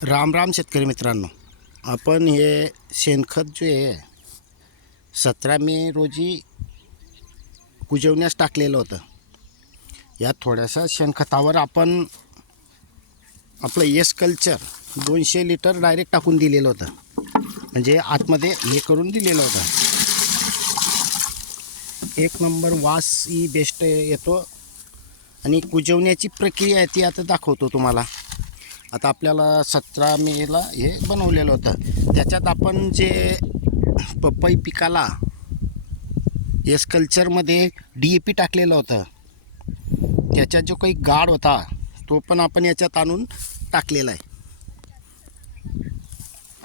राम राम शेतकरी मित्रांनो. आपण हे शेणखत जे आहे सतरा मे रोजी कुजवण्यास टाकलेलं होतं. या थोड्याशा शेणखतावर आपण आपलं येस कल्चर दोनशे लिटर डायरेक्ट टाकून दिलेलं होतं. म्हणजे आतमध्ये हे करून दिलेलं होतं. एक नंबर वास ही बेस्ट येतो आणि कुजवण्याची प्रक्रिया आहे ती आता दाखवतो तुम्हाला. आता आपल्याला सतरा मेला हे बनवलेलं होतं. त्याच्यात आपण जे पपई पिकाला एस कल्चरमध्ये डी ए पी टाकलेलं होतं. त्याच्यात जो काही गाड होता तो पण आपण याच्यात आणून टाकलेला आहे.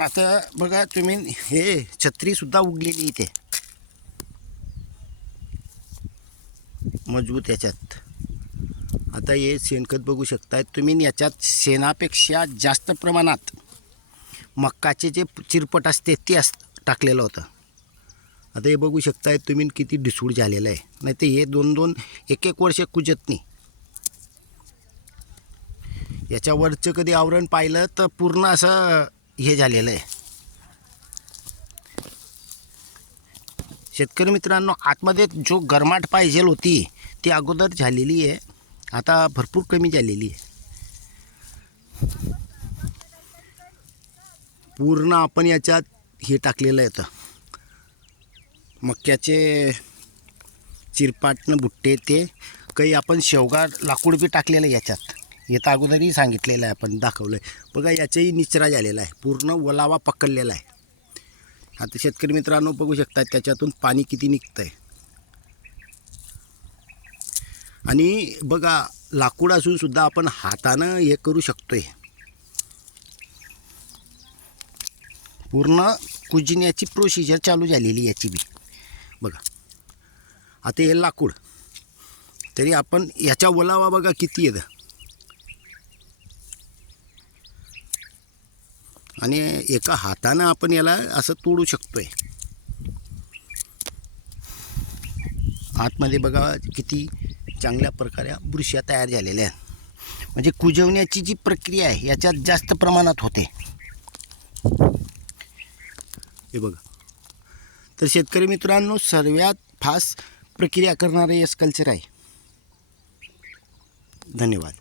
आता बघा तुम्ही हे छत्रीसुद्धा उगलेली इथे. मजबूत याच्यात. आता हे शेणखत बघू शकताय तुम्ही याच्यात शेणापेक्षा जास्त प्रमाणात मक्काचे जे चिरपट असते ते अस टाकलेलं होतं. आता हे बघू शकताय तुम्ही किती डिसूड झालेलं आहे. नाही तर हे दोन दोन एक एक वर्ष कुजत नाही. याच्यावरचं कधी आवरण पाहिलं तर पूर्ण असं हे झालेलं आहे. शेतकरी मित्रांनो आतमध्ये जो गरमाट पाहिजे होती ती अगोदर झालेली आहे. आता भरपूर कमी झालेली आहे. पूर्ण आपण याच्यात हे टाकलेलं आहे आता. मक्याचे चिरपाटनं बुट्टे ते काही आपण शेवगा लाकूड बी टाकलेलं आहे याच्यात. हे तर अगोदरही सांगितलेलं आहे आपण दाखवलं आहे बघा याचाही निचरा झालेला आहे. पूर्ण ओलावा पकडलेला आहे. आता शेतकरी मित्रांनो बघू शकतात त्याच्यातून पाणी किती निघतं आहे आणि बघा लाकूड असून सुद्धा आपण हातानं हे करू शकतो आहे पूर्ण कुजण्याची प्रोसिजर चालू झालेली याची बी. बघा. आता हे लाकूड. तरी आपण याच्या ओलावा बघा किती येतं आणि एका हातानं आपण याला असं तोडू शकतो आहे आतमध्ये बघा किती चांगल्या प्रकारे बुरश्या तयार झालेल्या आहेत. म्हणजे कुजवण्याची जी प्रक्रिया आहे याच्यात जास्त प्रमाणात होते. हे बघा. तर शेतकरी मित्रांनो सर्वात फास्ट प्रक्रिया करणारे एस कल्चर आहे. धन्यवाद.